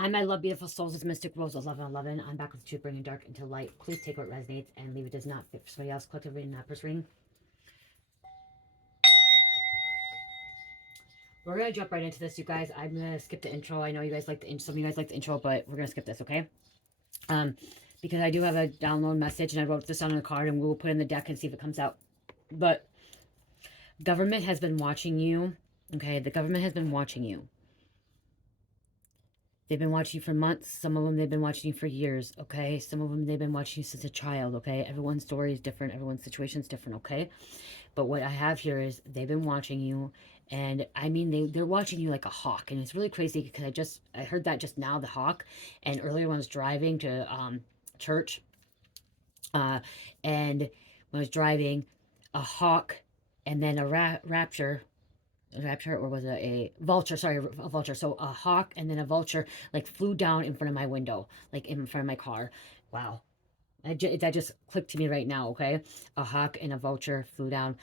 Hi, my love, beautiful souls. It's Mystic Rose 1111. I'm back with the truth, bringing dark into light. Please take what resonates and leave it does not fit for somebody else. Collective reading, not personal reading. We're gonna jump right into this, you guys. I'm gonna skip the intro. I know you guys like the intro. Some of you guys like the intro, but we're gonna skip this, okay? Because I do have a download message, and I wrote this on a card, and we will put it in the deck and see if it comes out. But government has been watching you, okay? The government has been watching you. They've been watching you for months. Some of them, they've been watching you for years, okay? Some of them, they've been watching you since a child, okay? Everyone's story is different. Everyone's situation is different, okay? But what I have here is they've been watching you. And I mean, they're watching you like a hawk. And it's really crazy because I heard that just now, the hawk. And earlier when I was driving to church, and when I was driving, a hawk and then a rapture, or was it a vulture? Sorry, a vulture. So a hawk and then a vulture like flew down in front of my window, like in front of my car. Wow. That just clicked to me right now, okay? A hawk and a vulture flew down,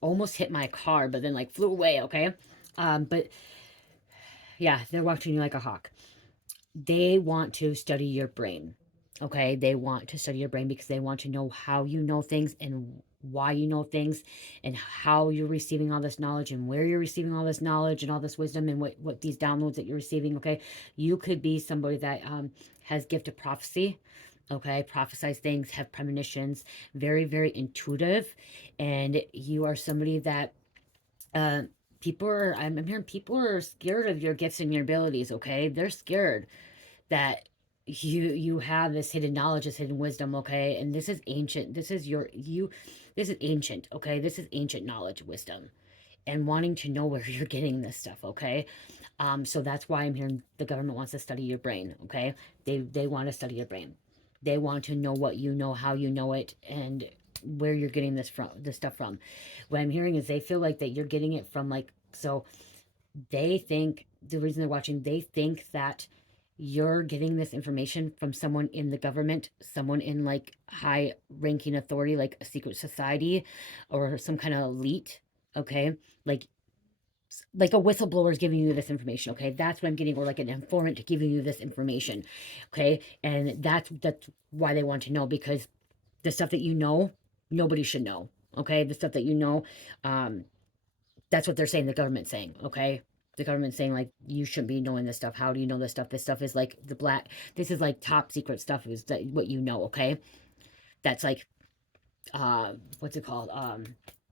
almost hit my car, but then like flew away, okay? But yeah, they're watching you like a hawk. They want to study your brain, okay? They want to study your brain because they want to know how you know things and why you know things and how you're receiving all this knowledge and where you're receiving all this knowledge and all this wisdom and what these downloads that you're receiving, okay? You could be somebody that has gift of prophecy, okay? Prophesize things, have premonitions, very, very intuitive. And you are somebody that people are, I'm hearing people are scared of your gifts and your abilities, okay? They're scared that you have this hidden knowledge, this hidden wisdom, okay? And this is ancient. This is this is ancient, okay? This is ancient knowledge, wisdom, and wanting to know where you're getting this stuff, okay? So that's why I'm hearing the government wants to study your brain, okay? They want to study your brain. They want to know what you know, how you know it, and where you're getting this stuff from. What I'm hearing is they feel like that you're getting it from like, so they think the reason they're watching, they think that you're getting this information from someone in the government, someone in like high ranking authority, like a secret society or some kind of elite, okay? Like like a whistleblower is giving you this information, okay? That's what I'm getting, or like an informant giving you this information, okay? And that's why they want to know, because the stuff that you know, nobody should know, okay? The stuff that you know, that's what they're saying, the government's saying, okay? The government's saying, like, you shouldn't be knowing this stuff. How do you know this stuff? This stuff is like this is like top secret stuff, is that what you know, okay? That's like, what's it called?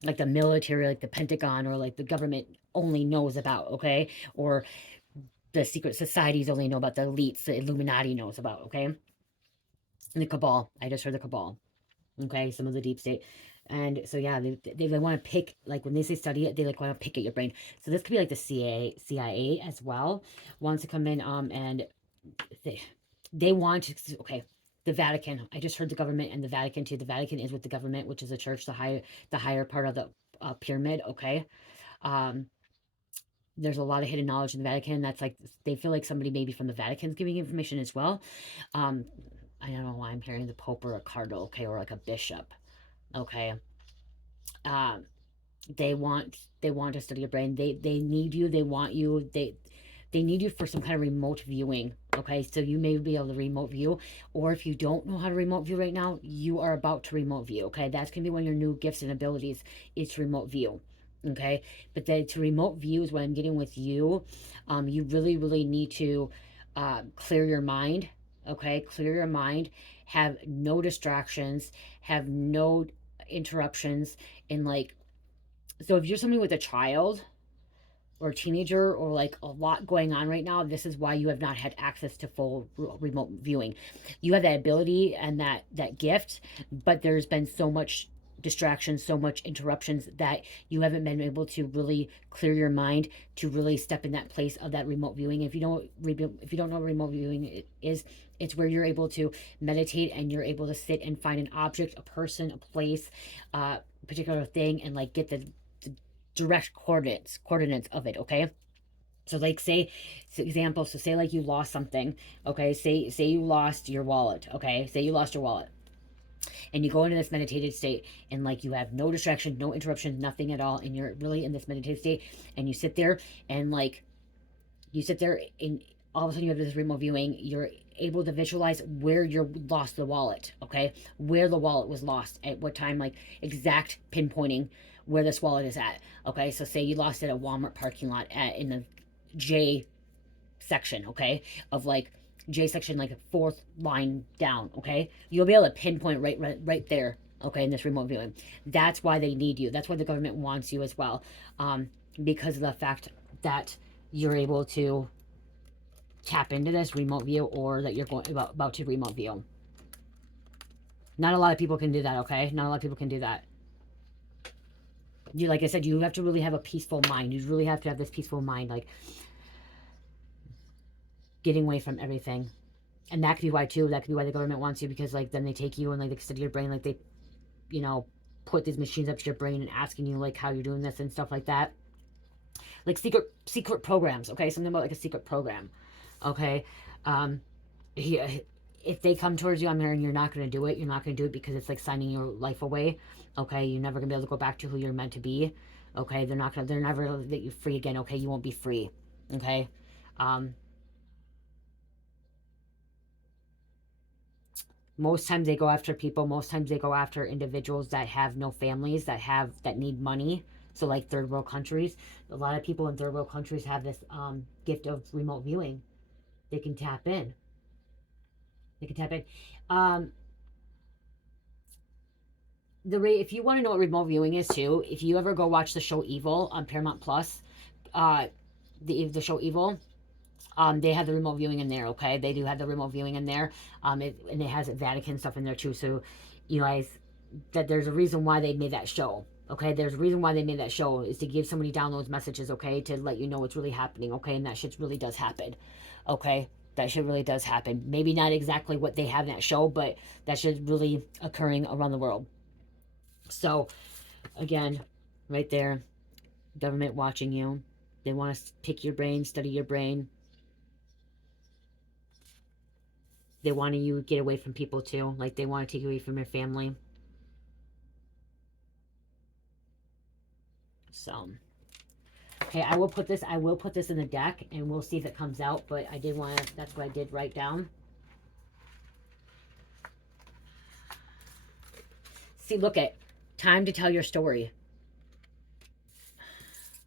Like the military, like the Pentagon, or like the government only knows about, okay? Or the secret societies only know about, the elites, the Illuminati knows about, okay? And the cabal. I just heard the cabal, okay? Some of the deep state. And so yeah, they want to pick, like when they say study it, they like want to pick at your brain. So this could be like the CIA as well wants to come in, and they want to, okay, the Vatican. I just heard the government and the Vatican too. The Vatican is with the government, which is a church, the higher part of the pyramid, okay? Um, there's a lot of hidden knowledge in the Vatican. That's like, they feel like somebody maybe from the Vatican is giving information as well. Um, I don't know why I'm hearing the Pope or a cardinal, okay, or like a bishop, okay? Um, they want to study your brain. They need you. They want you. They need you for some kind of remote viewing, okay? So you may be able to remote view, or if you don't know how to remote view right now, you are about to remote view, okay? That's gonna be one of your new gifts and abilities, is to remote view, okay? But then to remote view is what I'm getting with you. You really, really need to clear your mind, okay? Clear your mind, have no distractions, have no interruptions, and like, so if you're somebody with a child or a teenager, or like a lot going on right now, this is why you have not had access to full remote viewing. You have that ability and that gift, but there's been so much distraction, so much interruptions, that you haven't been able to really clear your mind to really step in that place of that remote viewing. If you don't know what remote viewing is, it's where you're able to meditate and you're able to sit and find an object, a person, a place, a particular thing, and like get the direct coordinates of it, okay? So like, say, example, so say like you lost something, okay? Say you lost your wallet, okay? Say you lost your wallet, and you go into this meditative state, and like you have no distraction, no interruption, nothing at all, and you're really in this meditative state, and you sit there, and like you sit there in all of a sudden you have this remote viewing, you're able to visualize where you lost the wallet, okay? Where the wallet was lost, at what time, like exact pinpointing where this wallet is at, okay? So say you lost it at a Walmart parking lot in the J section, okay? Of like J section, like fourth line down, okay? You'll be able to pinpoint right there, okay, in this remote viewing. That's why they need you. That's why the government wants you as well, because of the fact that you're able to tap into this remote view, or that you're about to remote view. Not a lot of people can do that, okay? Not a lot of people can do that. You, like I said, you have to really have a peaceful mind. You really have to have this peaceful mind, like getting away from everything. And that could be why too. That could be why the government wants you, because like then they take you and like they study your brain, like they, you know, put these machines up to your brain and asking you like how you're doing this and stuff like that. Like secret programs, okay? Something about like a secret program, okay? If they come towards you on there and you're not going to do it, you're not going to do it because it's like signing your life away, okay? You're never going to be able to go back to who you're meant to be, okay? They're never going to let you free again, okay? You won't be free, okay? Most times they go after people. Most times they go after individuals that have no families, that need money. So like third world countries, a lot of people in third world countries have this gift of remote viewing. They can tap in. They can tap in. If you want to know what remote viewing is too, if you ever go watch the show Evil on Paramount Plus, the show Evil, they have the remote viewing in there, okay? They do have the remote viewing in there. And it has Vatican stuff in there too. So, you guys, that there's a reason why they made that show, okay? There's a reason why they made that show, is to give somebody downloads messages, okay? To let you know what's really happening, okay? And that shit really does happen, okay? That shit really does happen. Maybe not exactly what they have in that show, but that shit's really occurring around the world. So, again, right there, government watching you. They want to pick your brain, study your brain. They want you to get away from people too. Like they want to take you away from your family. So, okay, I will put this in the deck and we'll see if it comes out. But I did want to, that's what I did write down. See, look at time to tell your story.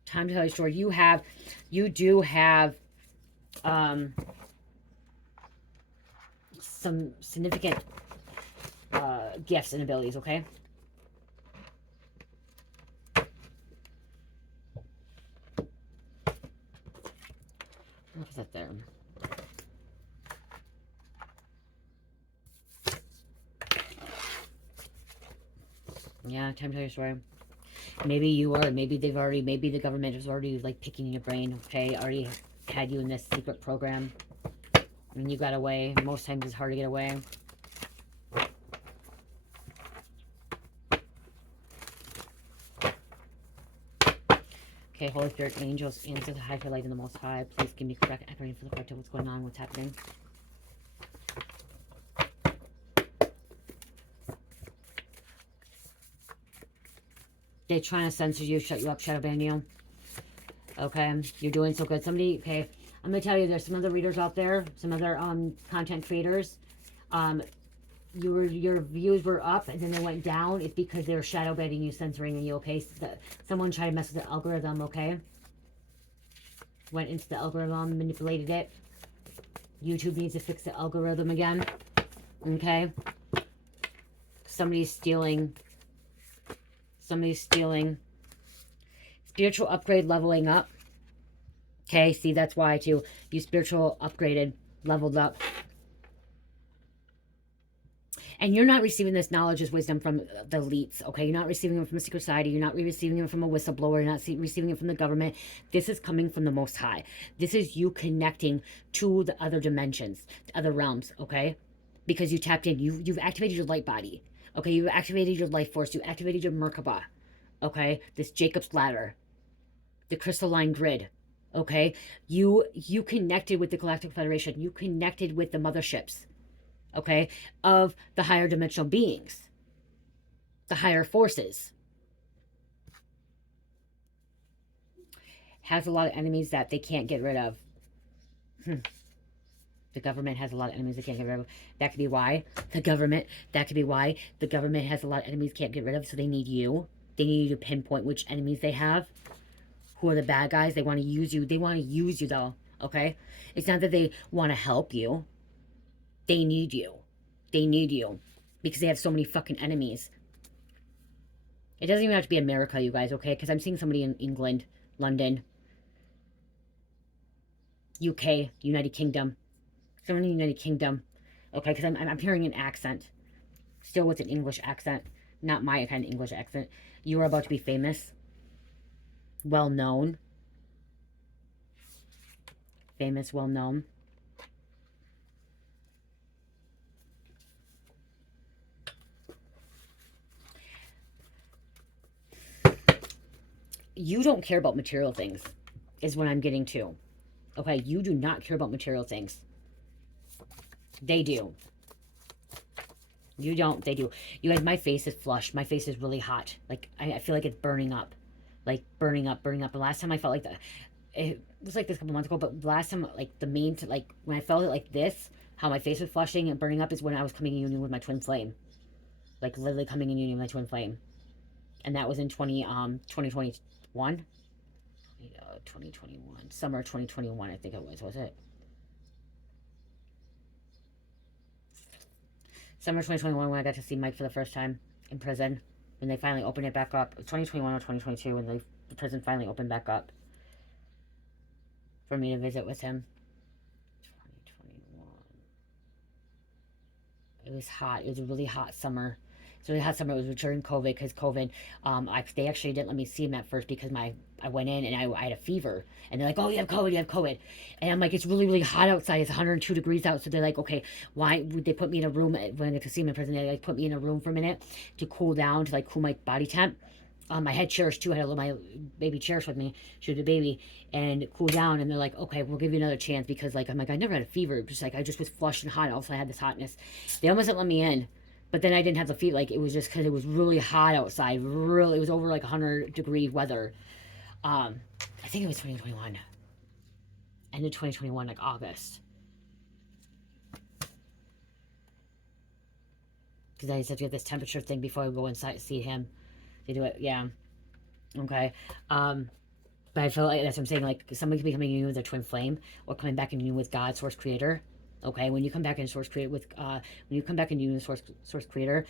Time to tell your story. You do have some significant gifts and abilities, okay? What is that there? Yeah, time to tell your story. Maybe you are, maybe the government is already like picking your brain, okay? Already had you in this secret program and you got away. Most times it's hard to get away. Okay, Holy Spirit, angels, ancestors, high for light in the Most High, please give me correct accuracy for the correct of what's going on, what's happening. They're trying to censor you, shut you up, shadow ban you. Okay, you're doing so good. Somebody, okay, I'm going to tell you, there's some other readers out there, some other content creators. Your views were up and then they went down. It's because they're shadow banning you, censoring you, okay? So someone tried to mess with the algorithm, okay? Went into the algorithm, manipulated it. YouTube needs to fix the algorithm again, okay? Somebody's stealing. Spiritual upgrade, leveling up. Okay, see, that's why too. You spiritual upgraded, leveled up. And you're not receiving this knowledge as wisdom from the elites, okay? You're not receiving it from a secret society. You're not receiving it from a whistleblower. You're not receiving it from the government. This is coming from the Most High. This is you connecting to the other dimensions, the other realms, okay? Because you tapped in. You've activated your light body, okay? You've activated your life force. You activated your Merkaba, okay? This Jacob's ladder, the crystalline grid, okay? You connected with the Galactic Federation. You connected with the motherships, okay, of the higher dimensional beings, the higher forces. Has a lot of enemies that they can't get rid of. The government has a lot of enemies they can't get rid of. That could be why. The government, that could be why. The government has a lot of enemies can't get rid of, so they need you. They need you to pinpoint which enemies they have. Who are the bad guys? They want to use you. They want to use you, though, okay? It's not that they want to help you. They need you. They need you. Because they have so many fucking enemies. It doesn't even have to be America, you guys, okay? Because I'm seeing somebody in England, London, UK, United Kingdom. Someone in the United Kingdom. Okay, because I'm hearing an accent. Still with an English accent. Not my kind of English accent. You are about to be famous. Well known. Famous, well known. You don't care about material things, is what I'm getting to. Okay, you do not care about material things. They do. You don't, they do. You guys, my face is flushed. My face is really hot. Like, I feel like it's burning up. Like, burning up, burning up. The last time I felt like that, it was like this a couple months ago, but the last time, like, the main, like, when I felt it like this, how my face was flushing and burning up is when I was coming in union with my twin flame. Like, literally coming in union with my twin flame. And that was in 2021? 2021. Summer 2021, I think it was it? Summer 2021 when I got to see Mike for the first time in prison. When they finally opened it back up. 2021 or 2022 when the prison finally opened back up. For me to visit with him. 2021. It was hot. It was a really hot summer. It's a really hot summer. It was during COVID because COVID, they actually didn't let me see him at first because I went in and I had a fever. And they're like, oh, you have COVID, you have COVID. And I'm like, it's really, really hot outside. It's 102 degrees out. So they're like, okay, why would they put me in a room when I get to see him in prison? They like put me in a room for a minute to cool down, to like cool my body temp. I had Cherish too. I had my baby Cherish with me. She was a baby and cool down. And they're like, okay, we'll give you another chance because like, I'm like, I never had a fever. Just like, I just was flushed and hot. Also, I had this hotness. They almost didn't let me in. But then I didn't have the fever. Like, it was just because it was really hot outside. Really, it was over like 100-degree weather. I think it was 2021. End of 2021, like August. Because I used to have to get this temperature thing before I go inside to see him. They do it, yeah. Okay. But I feel like that's what I'm saying. Like, somebody could be coming in with their twin flame or coming back in union with God, source creator. Okay, when you come back in source creator with when you come back in union with source creator,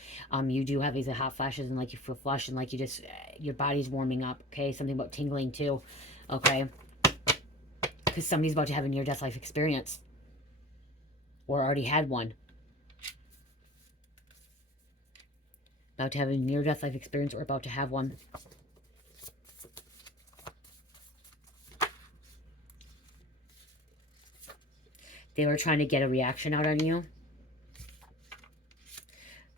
you do have these hot flashes and like you feel flushed and like you just your body's warming up. Okay, something about tingling too. Okay, because somebody's about to have a near-death life experience or already had one. About to have a near-death life experience or about to have one. They were trying to get a reaction out on you.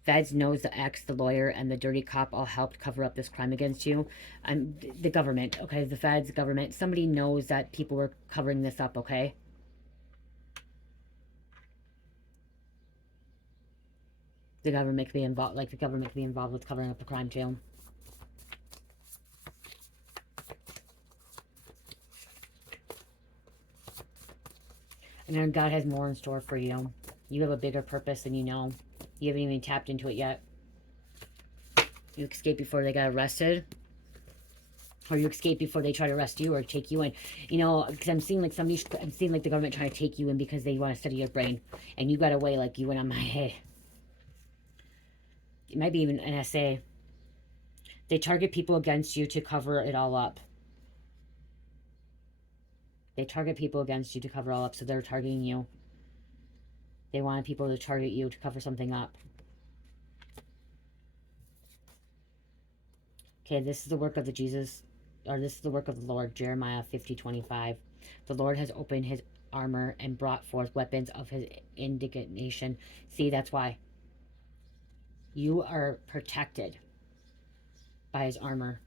Feds knows the ex, the lawyer, and the dirty cop all helped cover up this crime against you. The government, okay? The feds, the government. Somebody knows that people were covering this up, okay? The government could be involved, like the government could be involved with covering up the crime too. And then God has more in store for you. You have a bigger purpose than you know. You haven't even tapped into it yet. You escaped before they got arrested. Or you escape before they try to arrest you or take you in. You know, because I'm seeing like I'm seeing like the government trying to take you in because they want to study your brain. And you got away like you went on my head. It might be even an essay. They target people against you to cover it all up. They target people against you to cover all up, so they're targeting you. They want people to target you to cover something up. Okay, this is the work of the Jesus, or this is the work of the Lord, Jeremiah 50:25. The Lord has opened his armor and brought forth weapons of his indignation. See, that's why. You are protected by his armor.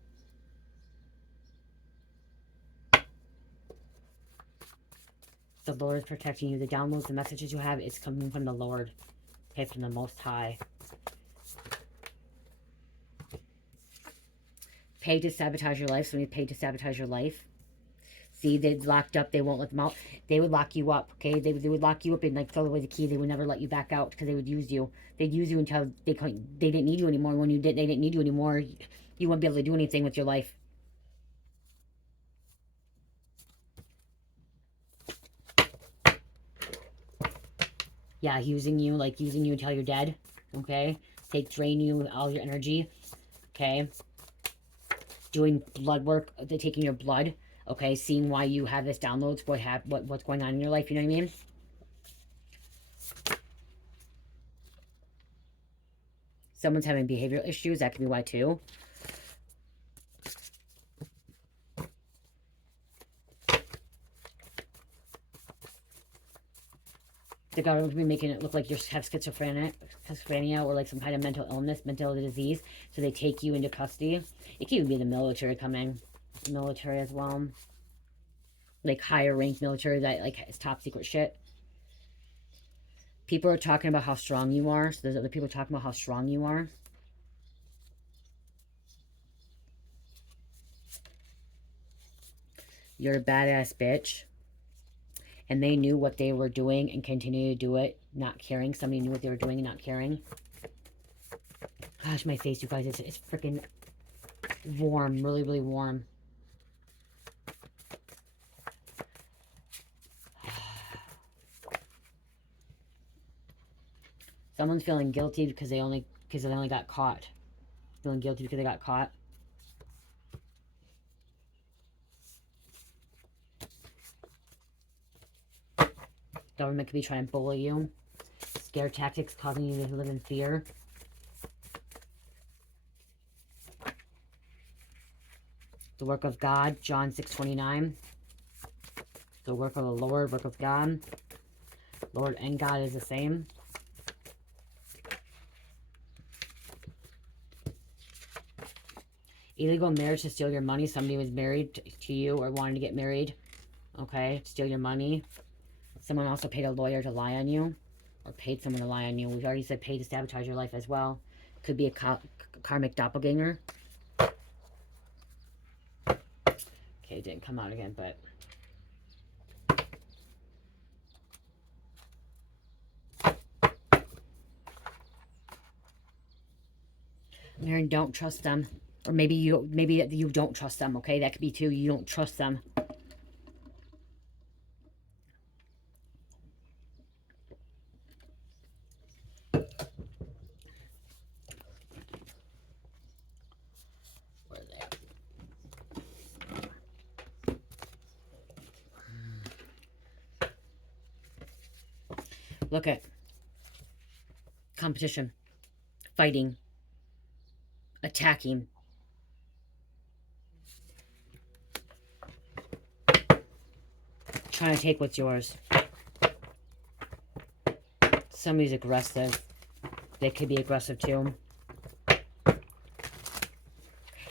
The Lord is protecting you. The downloads, the messages you have, it's coming from the Lord. Okay, from the Most High. Paid to sabotage your life. Somebody paid to sabotage your life. See, they're locked up. They won't let them out. They would lock you up, okay? They would lock you up and like throw away the key. They would never let you back out because they would use you. They'd use you until they didn't need you anymore. When they didn't need you anymore, you wouldn't be able to do anything with your life. Yeah, using you until you're dead, okay? Drain you all your energy, okay? Doing blood work, they're taking your blood, okay? Seeing why you have this downloads, what's going on in your life, you know what I mean? Someone's having behavioral issues, that could be why too. The government could be making it look like you have schizophrenia or like some kind of mental illness, mental disease. So they take you into custody. It could even be the military coming. Military as well. Like higher ranked military that like is top secret shit. People are talking about how strong you are. So there's other people talking about how strong you are. You're a badass bitch. And they knew what they were doing and continue to do it, not caring. Somebody knew what they were doing and not caring. Gosh, my face, you guys, it's freaking warm, really, really warm. Someone's feeling guilty because they only got caught. Feeling guilty because they got caught. Government could be trying to bully you. Scare tactics causing you to live in fear. The work of God, John 6:29. The work of the Lord, work of God. Lord and God is the same. Illegal marriage to steal your money. Somebody was married to you or wanted to get married. Okay, steal your money. Someone also paid a lawyer to lie on you. Or paid someone to lie on you. We've already said paid to sabotage your life as well. Could be a karmic doppelganger. Okay, it didn't come out again, but... Mary, don't trust them. Or maybe you don't trust them, okay? That could be too. You don't trust them. Where are they at? Look at competition, fighting, attacking. Trying to take what's yours. Somebody's aggressive. They could be aggressive too.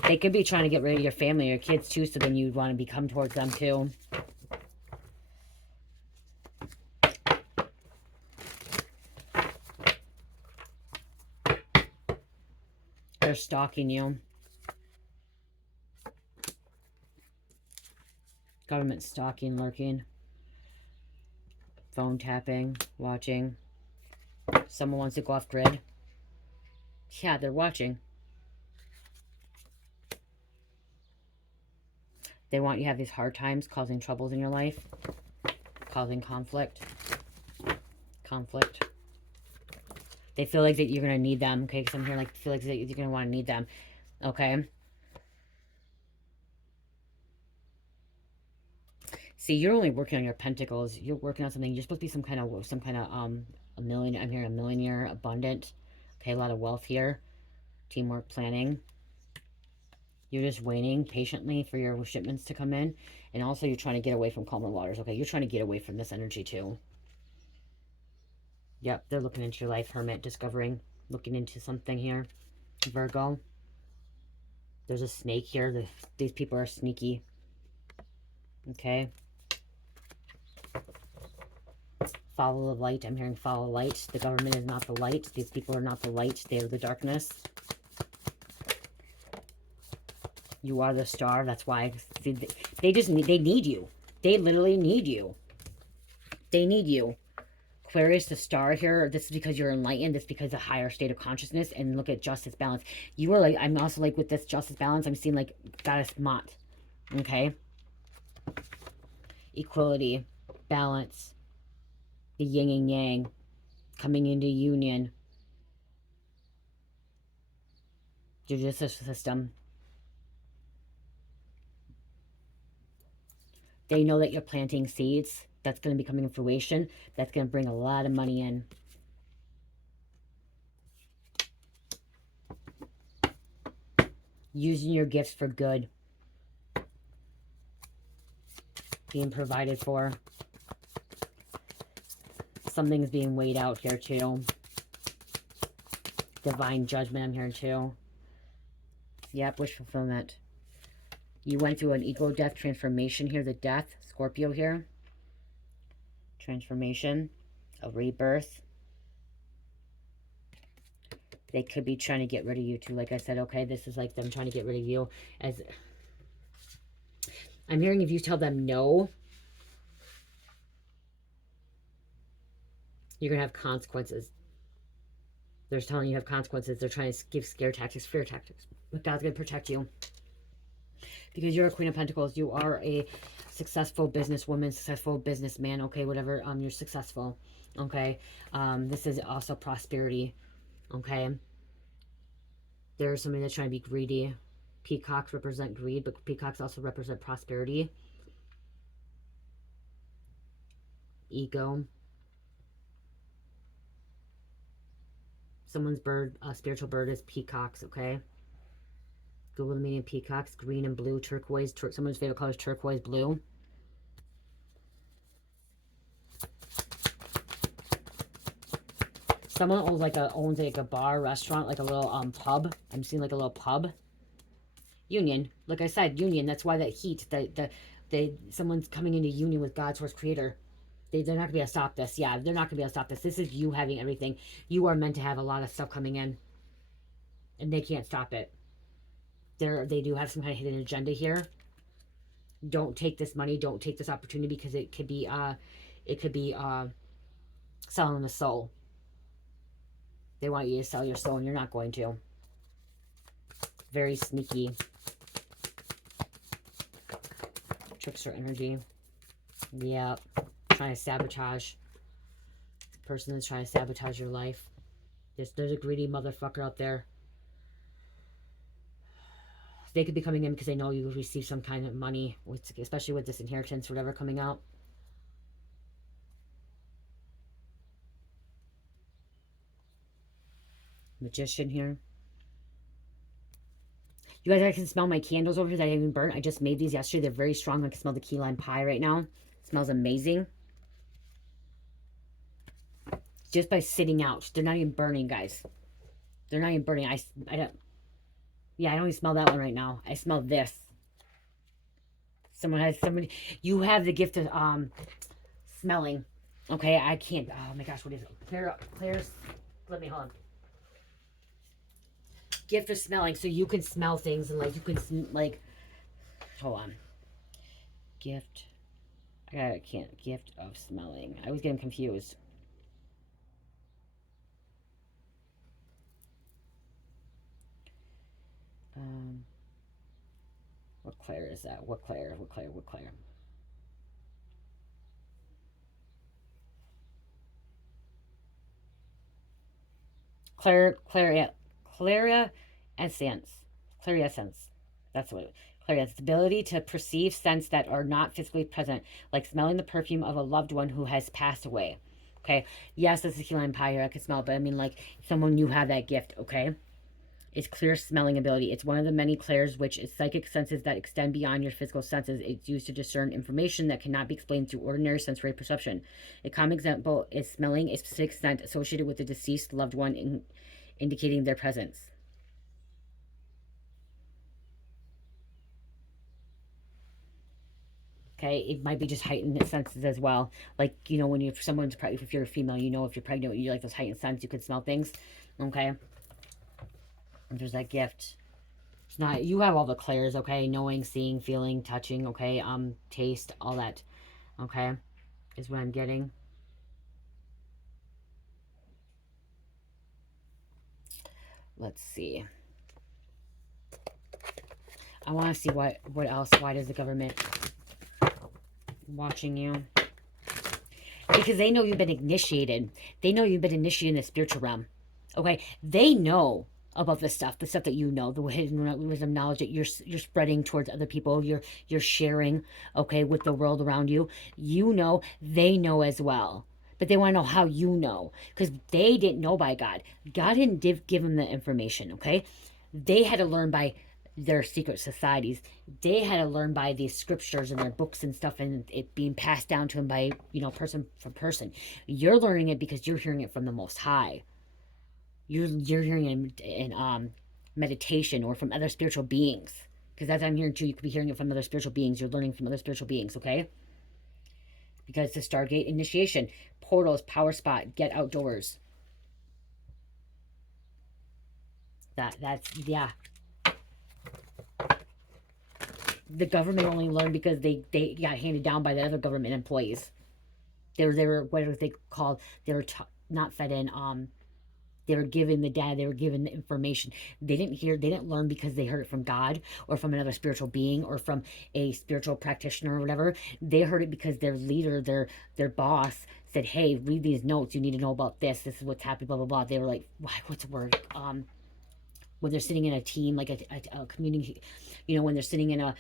They could be trying to get rid of your family or your kids too, so then you'd want to become towards them too. They're stalking you. Government stalking, lurking. Phone tapping, watching. Someone wants to go off grid. Yeah, they're watching. They want you to have these hard times, causing troubles in your life. Causing conflict. Conflict. They feel like that you're going to need them, okay? Because I'm here like, feel like that you're going to want to need them, okay? See, you're only working on your pentacles. You're working on something. You're supposed to be some kind of a millionaire. I'm hearing a millionaire, abundant. Okay, a lot of wealth here. Teamwork, planning. You're just waiting patiently for your shipments to come in. And also you're trying to get away from calmer waters. Okay, you're trying to get away from this energy too. Yep, they're looking into your life, Hermit, discovering, looking into something here. Virgo. There's a snake here. These people are sneaky. Okay. Follow the light. I'm hearing follow light. The government is not the light. These people are not the light. They are the darkness. You are the star. That's why. See, they need you. They literally need you. They need you. Aquarius, the star here, this is because you're enlightened. This is because of higher state of consciousness. And look at justice, balance. You are like, I'm also like with this justice, balance, I'm seeing like goddess Mott. Okay? Equality, balance, the yin and yang, coming into union. Judicial system. They know that you're planting seeds. That's going to be coming in fruition. That's going to bring a lot of money in. Using your gifts for good. Being provided for. Something's being weighed out here too. Divine judgment, I'm here too. Yep, wish fulfillment. You went through an ego death transformation here. The death, Scorpio here. Transformation. A rebirth. They could be trying to get rid of you too. Like I said, okay, this is like them trying to get rid of you. As I'm hearing, if you tell them no, you're going to have consequences. They're telling you have consequences. They're trying to give scare tactics, fear tactics. But God's going to protect you. Because you're a Queen of Pentacles. You are a successful businesswoman, successful businessman. Okay, whatever. You're successful. Okay. This is also prosperity. Okay. There's somebody that's trying to be greedy. Peacocks represent greed, but peacocks also represent prosperity. Ego. Someone's bird, spiritual bird is peacocks, okay? Google the meaning of peacocks. Green and blue, turquoise. Someone's favorite color is turquoise blue. Someone owns like a bar, restaurant, like a little pub. I'm seeing like a little pub. Union. Like I said, union. That's why that heat, someone's coming into union with God's source creator. They're not going to be able to stop this. Yeah, they're not going to be able to stop this. This is you having everything. You are meant to have a lot of stuff coming in. And they can't stop it. They do have some kind of hidden agenda here. Don't take this money. Don't take this opportunity because it could be selling the soul. They want you to sell your soul and you're not going to. Very sneaky. Trickster energy. Yeah. Trying to sabotage. The person that's trying to sabotage your life. There's a greedy motherfucker out there. They could be coming in because they know you receive some kind of money, especially with this inheritance or whatever coming out. Magician here. You guys, I can smell my candles over here that I haven't even burnt. I just made these yesterday. They're very strong. I can smell the key lime pie right now. It smells amazing. Just by sitting out. They're not even burning, guys. They're not even burning. I don't... Yeah, I don't even smell that one right now. I smell this. Somebody... You have the gift of smelling. Okay, I can't... Oh my gosh, what is it? Claire's... Let me, hold on. Gift of smelling, so you can smell things and like you can like, hold on. Gift, I can't. Gift of smelling. I was getting confused. What Claire is that? What Claire? Claria essence. That's what Claria. Ability to perceive scents that are not physically present, like smelling the perfume of a loved one who has passed away. Okay. Yes, that's a key lime pie here. I can smell it, but I mean like someone you have that gift, okay? It's clear smelling ability. It's one of the many clairs, which is psychic senses that extend beyond your physical senses. It's used to discern information that cannot be explained through ordinary sensory perception. A common example is smelling a specific scent associated with a deceased loved one, indicating their presence. Okay, it might be just heightened senses as well. Like, you know, when someone's pregnant, if you're a female, you know, if you're pregnant, you like those heightened senses, you can smell things. Okay. There's that gift. It's not, you have all the clairs, okay? Knowing, seeing, feeling, touching, okay? Taste, all that. Okay, is what I'm getting. Let's see. I want to see what else. Why does the government watching you? Because they know you've been initiated. They know you've been initiated in the spiritual realm. Okay, they know about the stuff that you know, the hidden wisdom knowledge that you're spreading towards other people. You're sharing, okay, with the world around you. You know, they know as well. But they want to know how you know, because they didn't know by God. God didn't give them the information. Okay, they had to learn by their secret societies. They had to learn by these scriptures and their books and stuff, and it being passed down to them by, you know, person from person. You're learning it because you're hearing it from the Most High. You're hearing it in meditation or from other spiritual beings. Because that's what I'm hearing too. You could be hearing it from other spiritual beings. You're learning from other spiritual beings, okay? Because the Stargate initiation, portals, power spot, get outdoors. That's yeah. The government only learned because they got handed down by the other government employees. They were what are they called? They were not fed in. They were given the data. They were given the information. They didn't learn because they heard it from God or from another spiritual being or from a spiritual practitioner or whatever. They heard it because their leader, their boss said, "Hey, read these notes. You need to know about this. This is what's happening." Blah blah blah. They were like, "What's the word?" When they're sitting in a team, like a community, you know, when they're sitting in a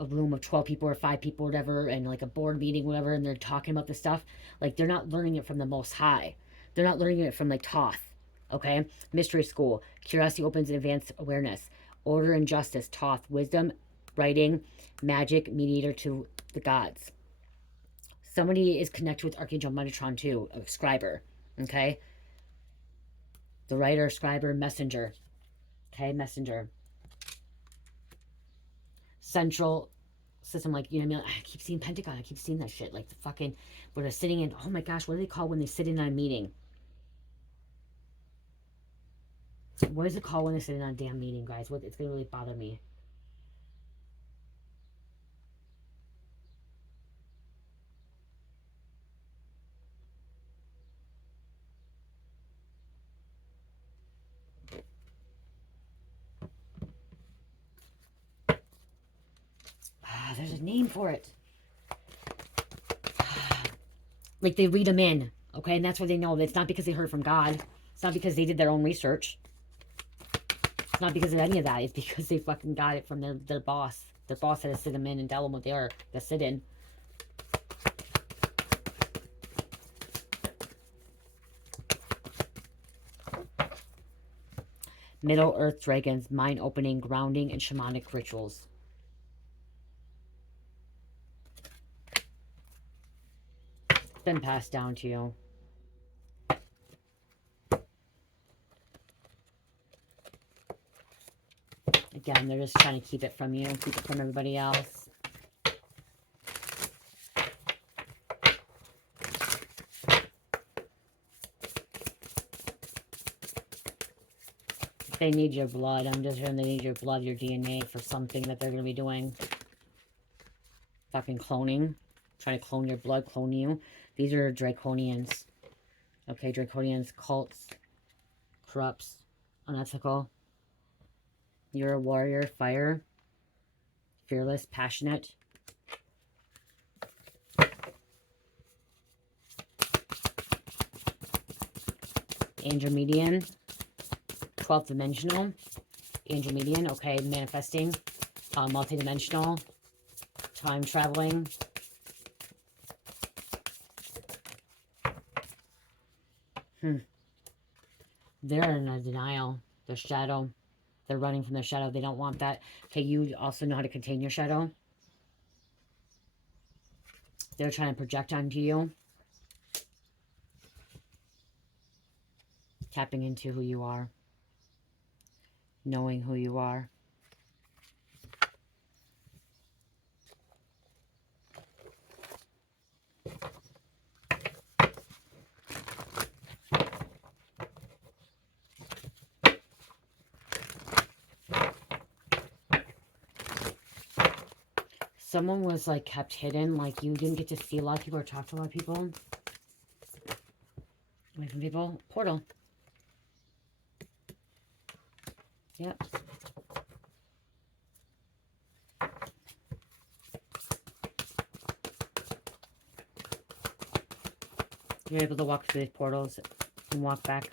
room of 12 people or 5 people or whatever, and like a board meeting, whatever, and they're talking about this stuff, like they're not learning it from the Most High. They're not learning it from like Thoth, okay? Mystery School, Curiosity Opens and Advanced Awareness, Order and Justice, Thoth, Wisdom, Writing, Magic, Mediator to the Gods. Somebody is connected with Archangel Metatron too, a scriber, okay? The writer, scriber, messenger. Okay, messenger. Central system, like, you know what I mean? I keep seeing Pentagon. I keep seeing that shit. Like the fucking, where they're sitting in, oh my gosh, what do they call when they sit in on a meeting? What is it called when they sit in on a damn meeting, guys? What, it's gonna really bother me. There's a name for it. Like they read them in, okay? And that's where they know. It's not because they heard from God. It's not because they did their own research. It's not because of any of that. It's because they fucking got it from their boss. Their boss had to sit them in and tell them what they are to sit in. Middle Earth dragons, mind opening, grounding, and shamanic rituals. It's been passed down to you. Again, they're just trying to keep it from you, keep it from everybody else. They need your blood. I'm just hearing they need your blood, your DNA for something that they're going to be doing. Fucking cloning. Trying to clone your blood, clone you. These are draconians. Okay, draconians, cults, corrupts, unethical. You're a warrior, fire, fearless, passionate. Angel median, 12th dimensional. Angel median, okay, manifesting, multidimensional, time traveling. They're in a denial. Their shadow. They're running from their shadow. They don't want that. Okay, you also know how to contain your shadow. They're trying to project onto you. Tapping into who you are. Knowing who you are. someone was like kept hidden, like you didn't get to see a lot of people or talk to a lot of people. Away from people. Portal. Yep. You're able to walk through these portals and walk back,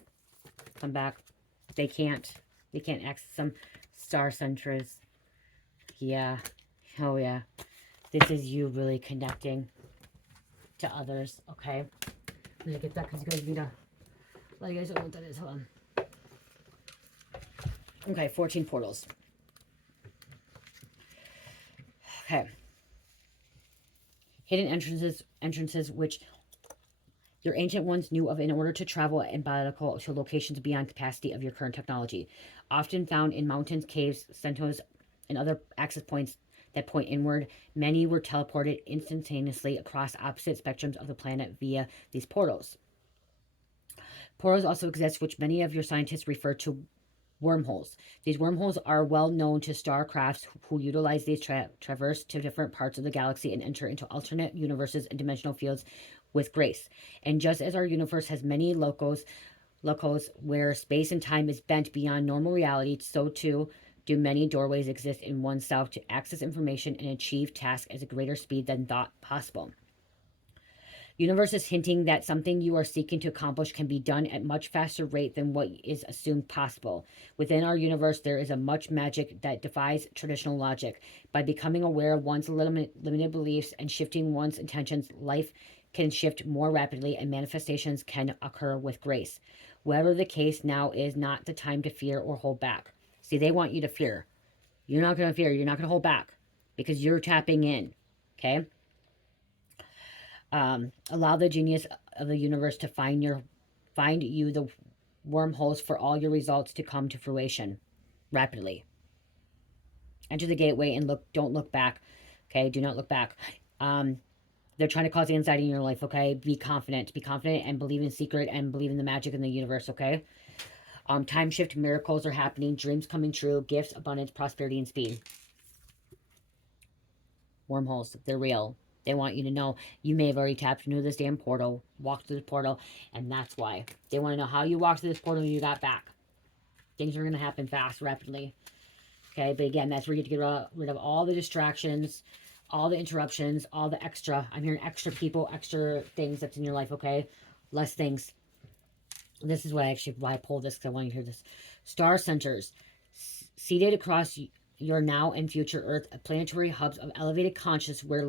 come back. They can't. They can't access some star centers. Yeah. Oh, yeah. This is you really connecting to others, okay? I'm going to get that because you guys need to let you guys know what that is. Hold on. Okay, 14 portals. Okay. Hidden entrances which your ancient ones knew of in order to travel and biological to locations beyond capacity of your current technology. Often found in mountains, caves, centos, and other access points that point inward, many were teleported instantaneously across opposite spectrums of the planet via these portals. Portals also exist, which many of your scientists refer to wormholes. These wormholes are well known to starcrafts who utilize these traverse to different parts of the galaxy and enter into alternate universes and dimensional fields with grace. And just as our universe has many locos where space and time is bent beyond normal reality, so too do many doorways exist in oneself to access information and achieve tasks at a greater speed than thought possible. Universe is hinting that something you are seeking to accomplish can be done at much faster rate than what is assumed possible. Within our universe, there is a much magic that defies traditional logic. By becoming aware of one's limited beliefs and shifting one's intentions, life can shift more rapidly and manifestations can occur with grace. Whatever the case, now is not the time to fear or hold back. See, they want you to fear. You're not going to fear. You're not going to hold back because you're tapping in. Okay? Allow the genius of the universe to find you the wormholes for all your results to come to fruition rapidly. Enter the gateway and don't look back. Okay, do not look back. They're trying to cause anxiety in your life. Okay, be confident and believe in secret and believe in the magic in the universe. Okay, time shift miracles are happening, dreams coming true, gifts, abundance, prosperity, and speed. Wormholes, they're real. They want you to know you may have already tapped into this damn portal, walked through the portal, and that's why. They want to know how you walked through this portal and you got back. Things are going to happen fast, rapidly. Okay, but again, that's where you get to get rid of all the distractions, all the interruptions, all the extra. I'm hearing extra people, extra things that's in your life, okay? Less things. This is why I pulled this, because I want you to hear this. Star centers. Seated across your now and future Earth, planetary hubs of elevated consciousness where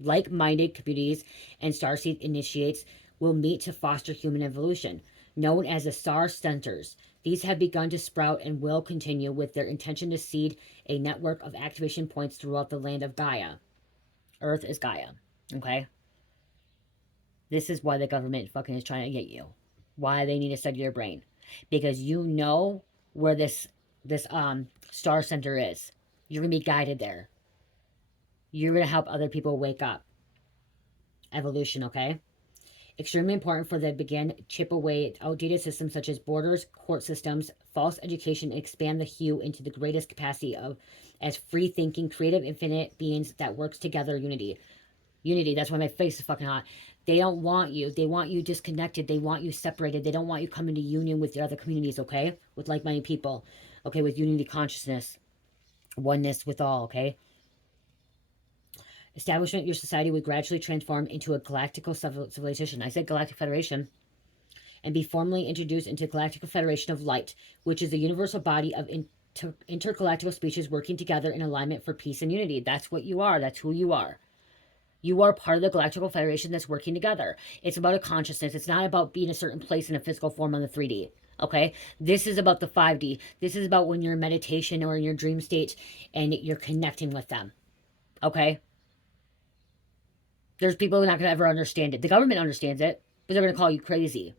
like-minded communities and starseed initiates will meet to foster human evolution, known as the star centers. These have begun to sprout and will continue with their intention to seed a network of activation points throughout the land of Gaia. Earth is Gaia, okay? This is why the government fucking is trying to get you. Why they need to study your brain. Because you know where this star center is. You're going to be guided there. You're going to help other people wake up. Evolution, okay? Extremely important for them to begin chip away at outdated systems such as borders, court systems, false education, and expand the hue into the greatest capacity of as free-thinking, creative, infinite beings that works together. Unity. Unity, that's why my face is fucking hot. They don't want you. They want you disconnected. They want you separated. They don't want you coming to union with the other communities, okay? With like-minded people. Okay, with unity consciousness. Oneness with all, okay? Establishment, your society would gradually transform into a galactical civilization. I said Galactic Federation. And be formally introduced into Galactical Federation of Light, which is a universal body of intergalactical species working together in alignment for peace and unity. That's what you are. That's who you are. You are part of the Galactical Federation that's working together. It's about a consciousness. It's not about being a certain place in a physical form on the 3D. Okay? This is about the 5D. This is about when you're in meditation or in your dream state and you're connecting with them. Okay? There's people who are not going to ever understand it. The government understands it, but they're going to call you crazy.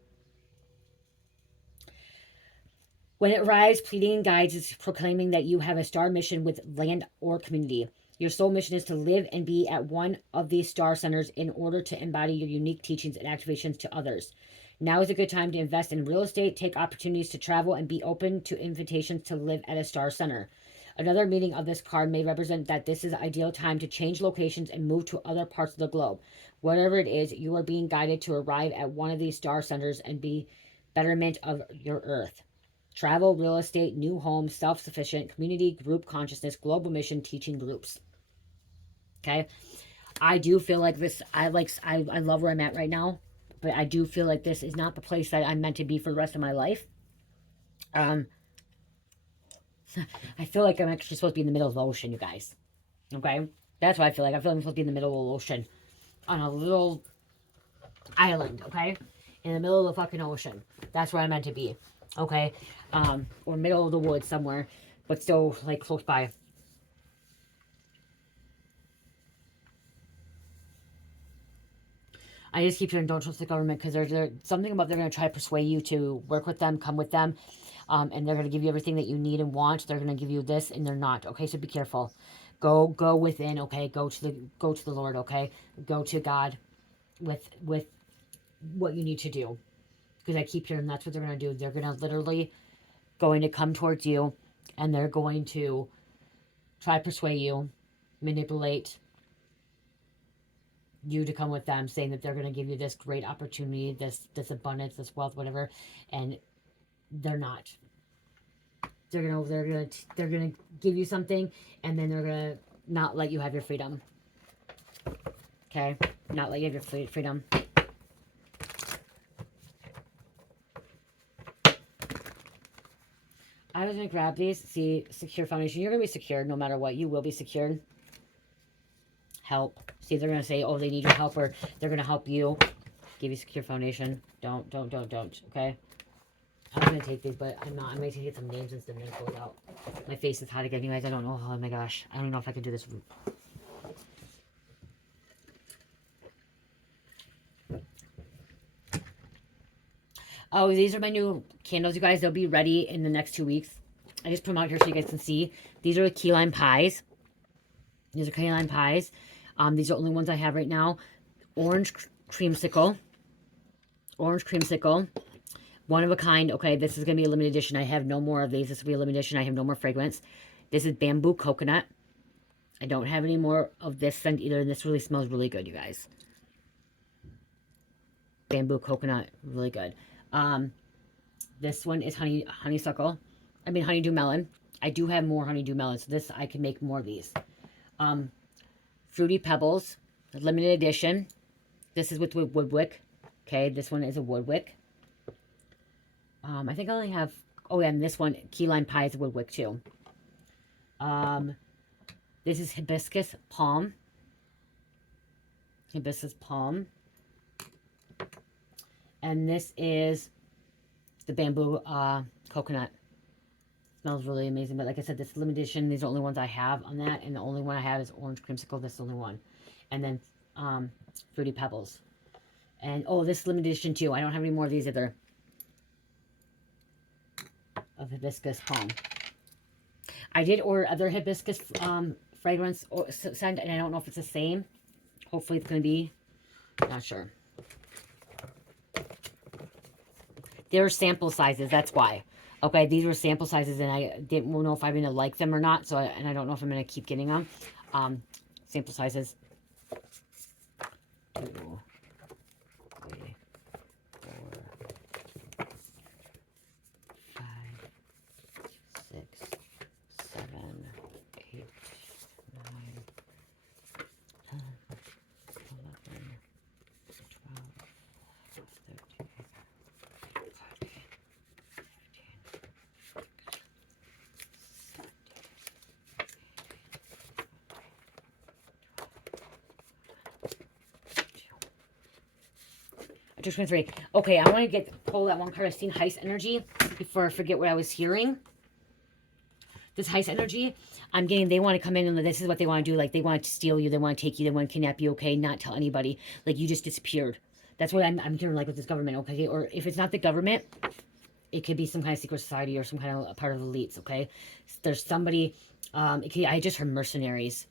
When it arrives, pleading guides is proclaiming that you have a star mission with land or community. Your soul mission is to live and be at one of these star centers in order to embody your unique teachings and activations to others. Now is a good time to invest in real estate, take opportunities to travel, and be open to invitations to live at a star center. Another meaning of this card may represent that this is an ideal time to change locations and move to other parts of the globe. Whatever it is, you are being guided to arrive at one of these star centers and be betterment of your earth. Travel, real estate, new home, self-sufficient, community, group consciousness, global mission, teaching groups. Okay. I do feel like this, I love where I'm at right now, but I do feel like this is not the place that I'm meant to be for the rest of my life. I feel like I'm actually supposed to be in the middle of the ocean, you guys. Okay? That's what I feel like. I feel like I'm supposed to be in the middle of the ocean on a little island, okay? In the middle of the fucking ocean. That's where I'm meant to be, okay? Or middle of the woods somewhere, but still, like, close by. I just keep hearing don't trust the government because there's something about they're going to try to persuade you to work with them, come with them, and they're going to give you everything that you need and want. They're going to give you this, and they're not. Okay, so be careful. Go within. Okay, go to the Lord. Okay, go to God with what you need to do, because I keep hearing that's what they're going to do. They're going to literally going to come towards you, and they're going to try to persuade you, manipulate you to come with them, saying that they're going to give you this great opportunity, this abundance, this wealth, whatever, and they're not. They're gonna give you something, and then they're gonna not let you have your freedom. Okay, not let you have your freedom. I was gonna grab these. See, secure foundation. You're gonna be secured no matter what. You will be secured. Help. See, they're gonna say, oh, they need your help, or they're gonna help you. Give you secure foundation. Don't. Okay. I'm gonna take these, but I'm not. I'm going to get some names and some info out. My face is hot again, you guys. I don't know. Oh my gosh. I don't know if I can do this. Oh, these are my new candles, you guys. They'll be ready in the next 2 weeks. I just put them out here so you guys can see. These are the key lime pies. These are key lime pies. These are the only ones I have right now. Orange creamsicle. Orange creamsicle. One of a kind. Okay, this is going to be a limited edition. I have no more of these. This will be a limited edition. I have no more fragrance. This is bamboo coconut. I don't have any more of this scent either, and this really smells really good, you guys. Bamboo coconut, really good. This one is honeysuckle. I mean honeydew melon. I do have more honeydew melon, so this I can make more of these. Fruity Pebbles, limited edition. This is with woodwick. Okay, this one is a woodwick. I think I only have, oh yeah, and this one, key lime pie is a woodwick too. This is hibiscus palm. Hibiscus palm. And this is the bamboo coconut. Smells really amazing. But like I said, this is limited edition. These are the only ones I have on that. And the only one I have is orange creamsicle. This is the only one. And then Fruity Pebbles. And, oh, this is limited edition too. I don't have any more of these either. Of hibiscus palm. I did order other hibiscus fragrance scent, and I don't know if it's the same. Hopefully it's going to be. Not sure. They're sample sizes, that's why. Okay, these were sample sizes, and I didn't know if I'm going to like them or not, so I don't know if I'm going to keep getting them. Sample sizes. 2, 3, 4, 5, 6, 7, 8, 9, 10, 11, 12, 13, 14, 23. Okay, I want to pull that one card. I've seen heist energy before I forget what I was hearing. This heist energy, I'm getting, they want to come in and this is what they want to do. Like, they want to steal you. They want to take you. They want to kidnap you, okay? Not tell anybody. Like, you just disappeared. That's what I'm hearing, like, with this government, okay? Or if it's not the government, it could be some kind of secret society or some kind of part of the elites, okay? There's somebody, I just heard mercenaries.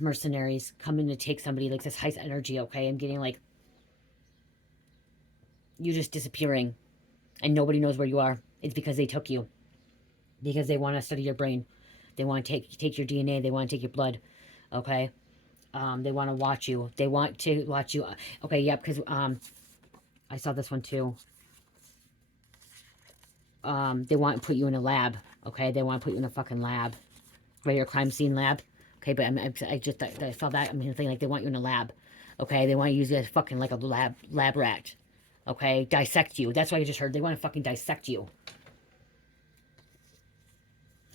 Mercenaries coming to take somebody, like this heist energy, okay? I'm getting, like, you just disappearing and nobody knows where you are. It's because they took you. because they want to study your brain. They want to take your DNA. They want to take your blood. Okay. They want to watch you. They want to watch you. Okay, yeah, because I saw this one too. They want to put you in a lab. Okay, they want to put you in a fucking lab, greater crime scene lab. Okay, but I saw that. I'm thinking like they want you in a lab. Okay, they want to use you as fucking like a lab rat. Okay, dissect you. That's what I just heard. They want to fucking dissect you.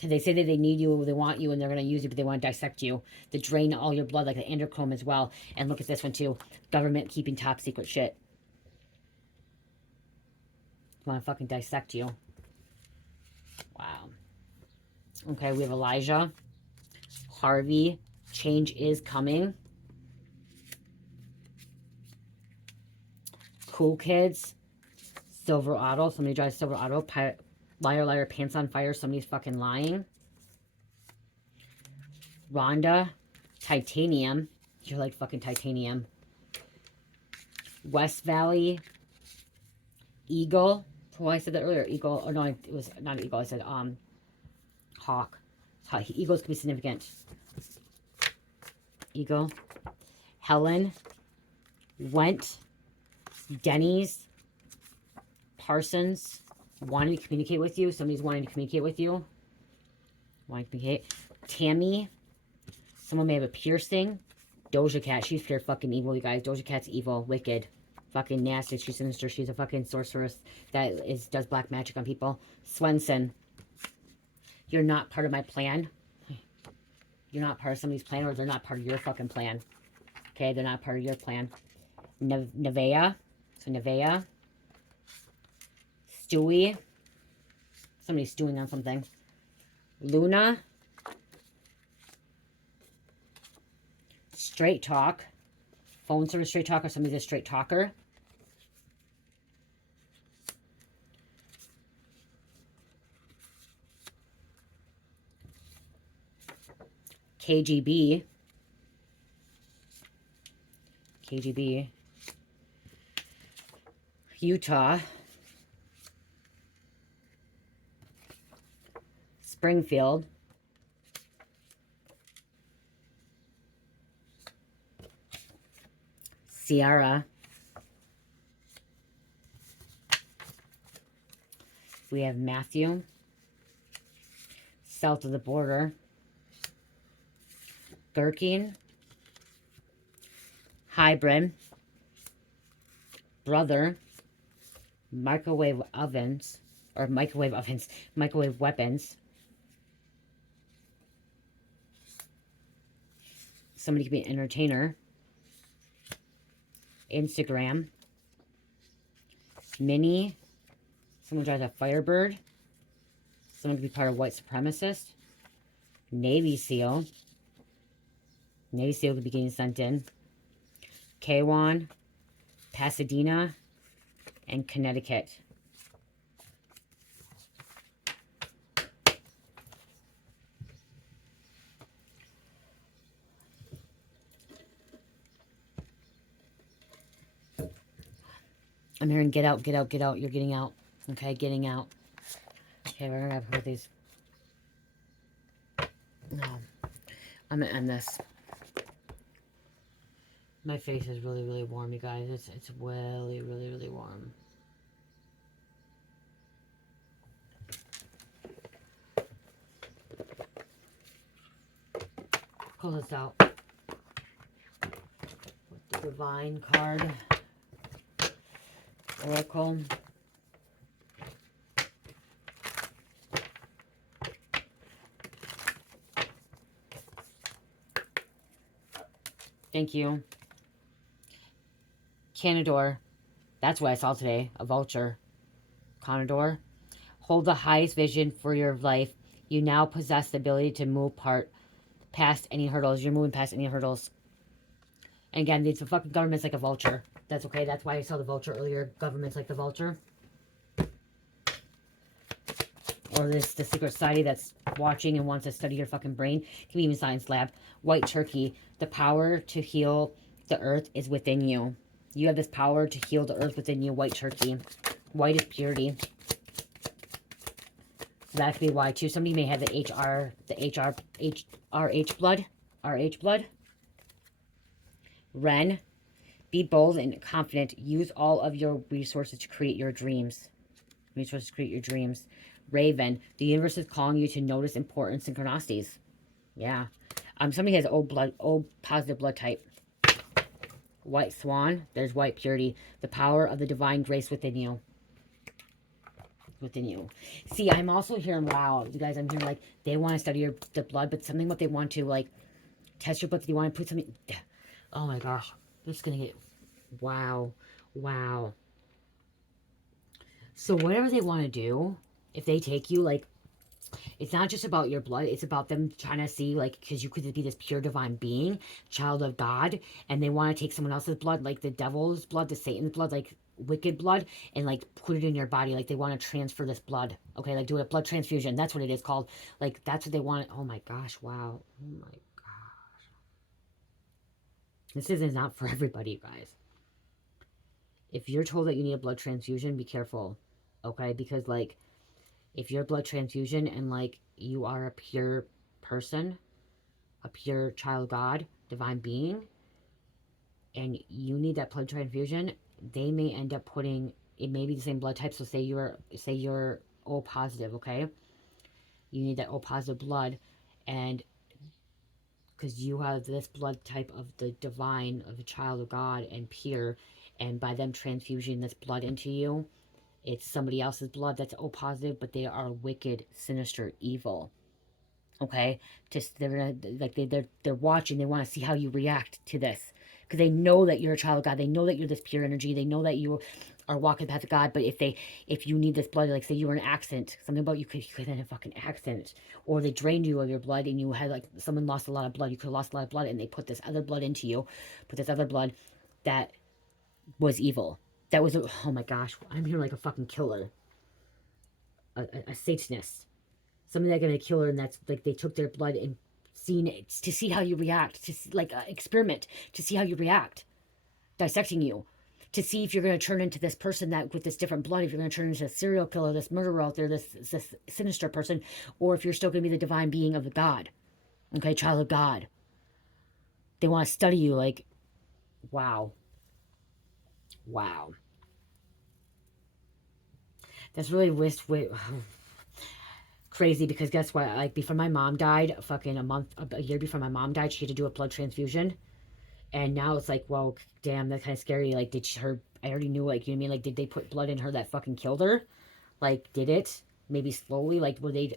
They say that they need you, they want you, and they're going to use you, but they want to dissect you. They drain all your blood, like the endocrine as well. And look at this one too. Government keeping top secret shit. Want to fucking dissect you. Wow. Okay, we have Elijah. Harvey. Change is coming. Cool Kids. Silver Auto. Somebody drives Silver Auto. Liar, liar, pants on fire. Somebody's fucking lying. Rhonda. Titanium. You're like fucking titanium. West Valley. Eagle. Oh, I said that earlier. Eagle. Oh, no, it was not Eagle. I said, Hawk. Eagles can be significant. Eagle. Helen. Went. Denny's. Parsons. Wanting to communicate with you. Somebody's wanting to communicate with you. Wanting to communicate. Tammy. Someone may have a piercing. Doja Cat. She's pure fucking evil, you guys. Doja Cat's evil. Wicked. Fucking nasty. She's sinister. She's a fucking sorceress that does black magic on people. Swenson. You're not part of my plan. You're not part of somebody's plan, or they're not part of your fucking plan. Okay? They're not part of your plan. Nevea. So Nevea. Stewie. Somebody's stewing on something. Luna. Straight talk. Phone service straight talk, or somebody's a straight talker. KGB. KGB. Utah. Springfield. Sierra. We have Matthew. South of the border. Gherkin. Hybrid. Brother. Microwave ovens. Or microwave ovens. Microwave weapons. Somebody could be an entertainer. Instagram. Minnie. Someone drives a Firebird. Someone could be part of white supremacist. Navy SEAL. Navy SEAL could be getting sent in. K1. Pasadena. And Connecticut. I'm hearing get out, get out, get out. You're getting out. Okay, getting out. Okay, we're gonna put these. No. I'm gonna end this. My face is really, really warm, you guys. It's really, really, really warm. Pull this out. With the Divine card. Oracle. Thank you. Canador. That's what I saw today. A vulture. Canador. Hold the highest vision for your life. You now possess the ability to move past any hurdles. You're moving past any hurdles. And again, the fucking government's like a vulture. That's okay. That's why I saw the vulture earlier. Government's like the vulture. Or the secret society that's watching and wants to study your fucking brain. Can be even science lab. White turkey. The power to heal the earth is within you. You have this power to heal the earth within you. White turkey. White is purity. So that could be why too. Somebody may have the RH blood. RH blood. Ren, be bold and confident. Use all of your resources to create your dreams. Resources to create your dreams. Raven, the universe is calling you to notice important synchronicities. Yeah. Somebody has O positive blood type. White Swan, there's white purity. The power of the divine grace within you. Within you. See, I'm also hearing, wow, you guys, I'm hearing like they want to study the blood, but something what they want to like test your blood. They want to put something. Oh my gosh, this is gonna get wow, wow. So whatever they want to do, if they take you, like, it's not just about your blood. It's about them trying to see, like, because you could be this pure divine being, child of God, and they want to take someone else's blood, like the devil's blood, the Satan's blood, like wicked blood, and like put it in your body. Like they want to transfer this blood. Okay, like do a blood transfusion. That's what it is called. Like that's what they want. Oh my gosh, wow. Oh my gosh. This is not for everybody, guys. If you're told that you need a blood transfusion, be careful. Okay, because like if you're a blood transfusion and like you are a pure person, a pure child of God, divine being, and you need that blood transfusion, they may end up putting, it may be the same blood type. So say you're O positive, okay? You need that O positive blood, and because you have this blood type of the divine, of the child of God and pure, and by them transfusing this blood into you, it's somebody else's blood that's O positive, but they are wicked, sinister, evil. Okay, just they're gonna like they're watching. They want to see how you react to this because they know that you're a child of God. They know that you're this pure energy. They know that you are walking the path of God. But if you need this blood, like say you were in an accident, something about you could have a fucking accident, or they drained you of your blood and you had like someone lost a lot of blood. You could have lost a lot of blood, and they put this other blood into you, put this other blood that was evil. That was oh my gosh, I'm here like a fucking killer, a Satanist. Something that's gonna kill her, and that's like they took their blood and seen it to see how you react, to see, like experiment to see how you react, dissecting you, to see if you're gonna turn into this person that with this different blood, if you're gonna turn into a serial killer, this murderer out there, this sinister person, or if you're still gonna be the divine being of the God, okay, child of God. They want to study you, like, wow, wow. That's really crazy because guess what? Like before my mom died, fucking a year before my mom died, she had to do a blood transfusion, and now it's like, well, damn, that's kind of scary. Like, did her? I already knew, like, you know what I mean? Like, did they put blood in her that fucking killed her? Like, did it? Maybe slowly. Like, were they?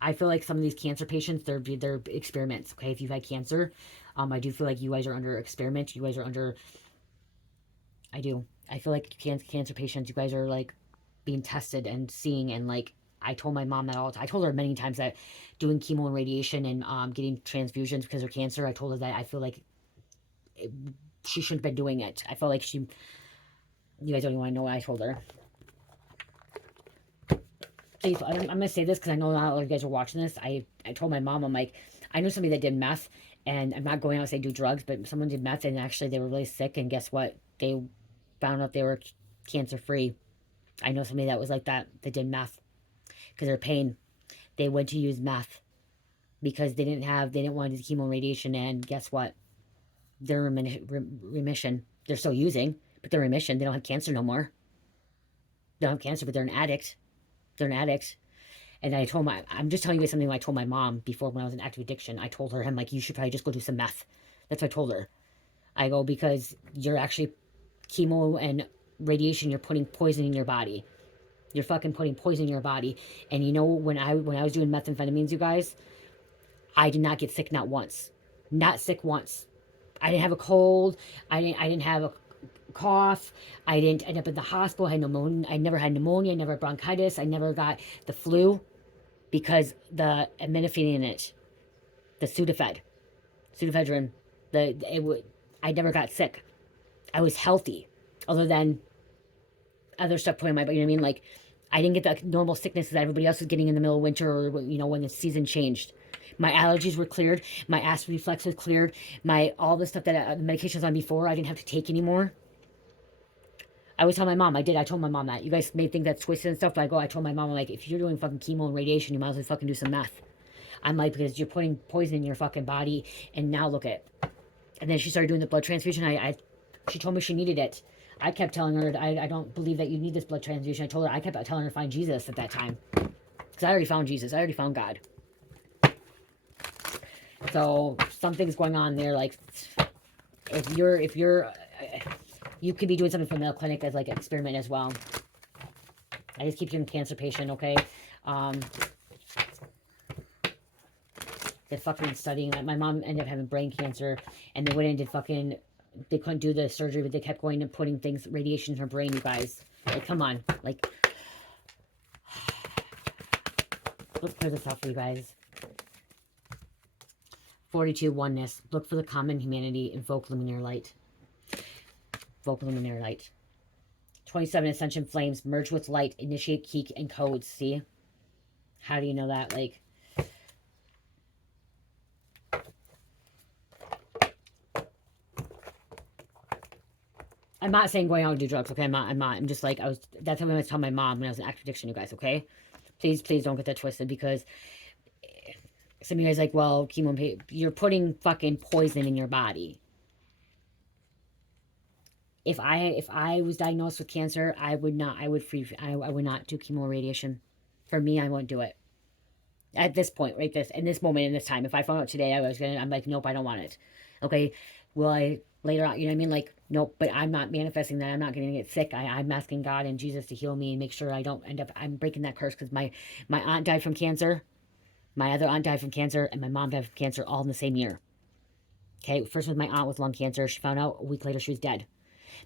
I feel like some of these cancer patients, they're experiments. Okay, if you've had cancer, I do feel like you guys are under experiment. You guys are under. I do. I feel like cancer patients, you guys are like being tested and seeing, and like I told my mom that all the time. I told her many times that doing chemo and radiation and getting transfusions because of cancer, I told her that I feel like she shouldn't have been doing it. I felt like you guys don't even want to know what I told her. So I'm going to say this because I know not all of you guys are watching this. I told my mom, I'm like, I know somebody that did meth, and I'm not going out and say do drugs, but someone did meth and actually they were really sick, and guess what? They found out they were cancer free. I know somebody that was like that did meth because of their pain. They went to use meth because they didn't want to do chemo and radiation, and guess what? They're in remission. They're still using, but they're in remission. They don't have cancer no more. They don't have cancer, but they're an addict. They're an addict. And I'm just telling you something I told my mom before when I was in active addiction. I told her, I'm like, you should probably just go do some meth. That's what I told her. I go, because you're actually chemo and radiation, you're putting poison in your body. You're fucking putting poison in your body. And you know, when I was doing methamphetamines, you guys, I did not get sick, not once. Not sick once. I didn't have a cold. I didn't have a cough. I didn't end up in the hospital. I had pneumonia. I never had pneumonia. I never had bronchitis. I never got the flu because the aminophene in it, the pseudoephedrine, I never got sick. I was healthy, other than other stuff put in my body. You know what I mean? Like, I didn't get the normal sicknesses that everybody else was getting in the middle of winter, or when the season changed. My allergies were cleared. My acid reflux was cleared. All the stuff that the medications on before, I didn't have to take anymore. I was telling my mom, I told my mom that. You guys may think that's twisted and stuff, but I told my mom, I'm like, if you're doing fucking chemo and radiation, you might as well fucking do some meth. I'm like, because you're putting poison in your fucking body, and now look at. And then she started doing the blood transfusion. She told me she needed it. I kept telling her, I don't believe that you need this blood transfusion. I told her, I kept telling her to find Jesus at that time. Because I already found Jesus. I already found God. So something's going on there. Like, if you're, you could be doing something from the clinic as like an experiment as well. I just keep doing cancer patient, okay? They're fucking studying that. My mom ended up having brain cancer, and they went in and did fucking, they couldn't do the surgery, but they kept going and putting things, radiation in her brain, you guys. Like, come on. Like, let's clear this out for you guys. 42, oneness. Look for the common humanity. Invoke luminary light. Invoke luminary light. 27, ascension flames. Merge with light. Initiate key and codes. See? How do you know that? Like, I'm not saying going out and do drugs, okay? I'm not. I'm just like, that's what I was telling my mom when I was in active addiction, you guys, okay? Please don't get that twisted, because some of you guys like, well, chemo, you're putting fucking poison in your body. If I was diagnosed with cancer, I would not do chemo radiation. For me, I won't do it. At this point, right, in this moment, in this time, if I found out today, I'm like, nope, I don't want it. Okay, will I later on? You know what I mean? Like, nope. But I'm not manifesting that. I'm not going to get sick. I'm asking God and Jesus to heal me and make sure I don't end up. I'm breaking that curse, because my aunt died from cancer, my other aunt died from cancer, and my mom died from cancer all in the same year. Okay, first with my aunt with lung cancer. She found out a week later she was dead.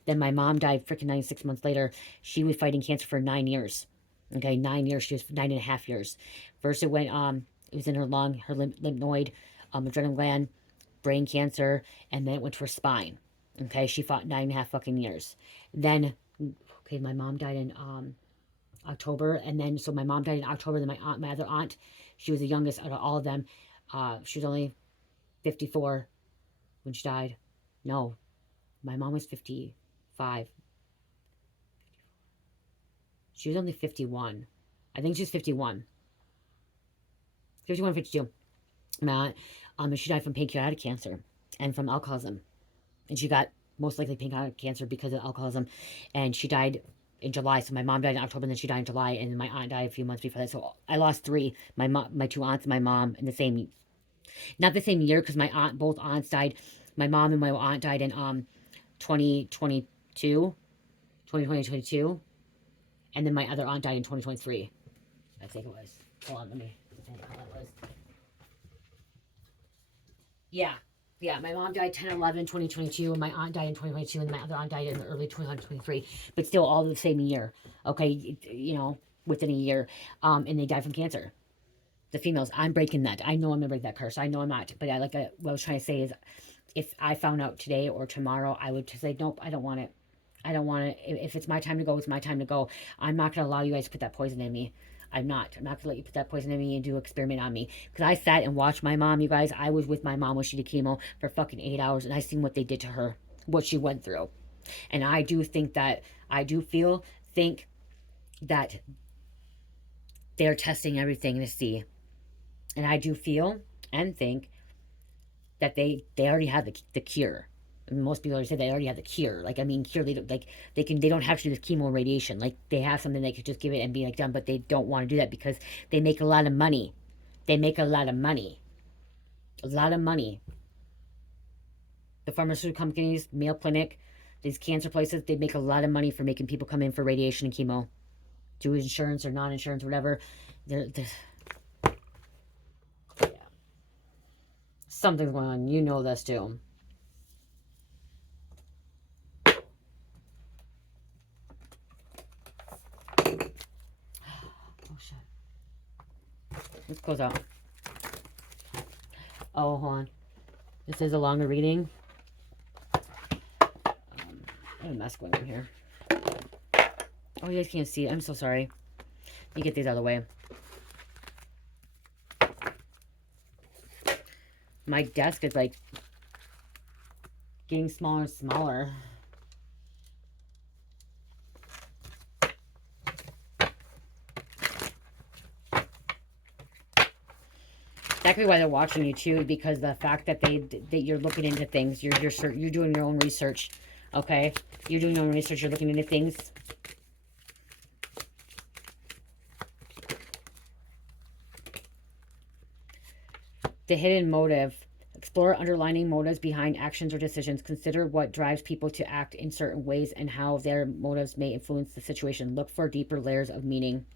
Then my mom died freaking 96 months later. She was fighting cancer for 9 years. Okay, 9 years. She was 9.5 years. First it went, it was in her lung, her lymph node, adrenal gland, brain cancer, and then it went to her spine. Okay, she fought 9.5 fucking years. Then, okay, my mom died in October, and then, so my mom died in October, then my other aunt, she was the youngest out of all of them. She was only 54 when she died. No, my mom was 55. She was only 51. I think she's 51. 51, 52. Matt, and she died from pancreatic cancer and from alcoholism. And she got most likely pancreatic cancer because of alcoholism. And she died in July. So my mom died in October, and then she died in July, and then my aunt died a few months before that. So I lost 3. My 2 aunts and my mom in the same, not the same year, because both aunts died. My mom and my aunt died in 2022. And then my other aunt died in 2023. I think it was. Hold on, let me think how that was. Yeah. Yeah, my mom died 10/11/2022, and my aunt died in 2022, and my other aunt died in the early 2023. But still all the same year. Okay, you know, within a year. And they died from cancer. The females. I'm breaking that. I know I'm gonna break that curse. I know I'm not. But what I was trying to say is, if I found out today or tomorrow, I would just say, nope, I don't want it. I don't want it. If it's my time to go, it's my time to go. I'm not going to allow you guys to put that poison in me. I'm not going to let you put that poison in me and do an experiment on me. Because I sat and watched my mom, you guys. I was with my mom when she did chemo for fucking 8 hours, and I seen what they did to her, what she went through. And I do think that, think that they're testing everything to see. And I do feel and think that they already have the cure. I mean, most people already say they already have the cure. Like, I mean, cure, they don't, like, they don't have to do this chemo and radiation. Like, they have something they could just give it and be like done, but they don't want to do that because they make a lot of money. They make a lot of money. A lot of money. The pharmaceutical companies, Mayo Clinic, these cancer places, they make a lot of money for making people come in for radiation and chemo. Do insurance or non-insurance, or whatever. They're yeah. Something's going on. You know this too. Oh, shit. Let's close out. Oh, hold on. This is a longer reading. What a mess going on here. Oh, you guys can't see it. I'm so sorry. You get these out of the way. My desk is like getting smaller and smaller. That could be why they're watching you too, because the fact that you're looking into things, you're doing your own research, okay? You're doing your own research. You're looking into things. The hidden motive. Explore underlying motives behind actions or decisions. Consider what drives people to act in certain ways and how their motives may influence the situation. Look for deeper layers of meaning.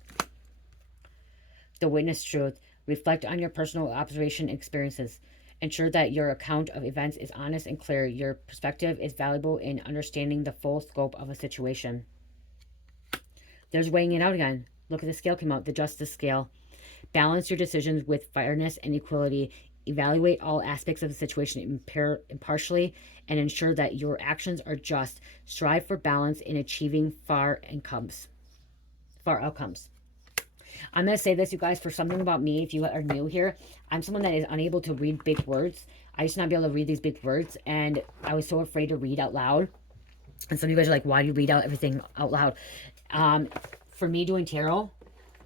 The witness truth. Reflect on your personal observation and experiences. Ensure that your account of events is honest and clear. Your perspective is valuable in understanding the full scope of a situation. There's weighing it out again. Look at the scale came out, the justice scale. Balance your decisions with fairness and equality. Evaluate all aspects of the situation impartially and ensure that your actions are just. Strive for balance in achieving far outcomes. I'm going to say this, you guys, for something about me, if you are new here, I'm someone that is unable to read big words. I used to not be able to read these big words, and I was so afraid to read out loud. And some of you guys are like, why do you read out everything out loud? For me doing tarot,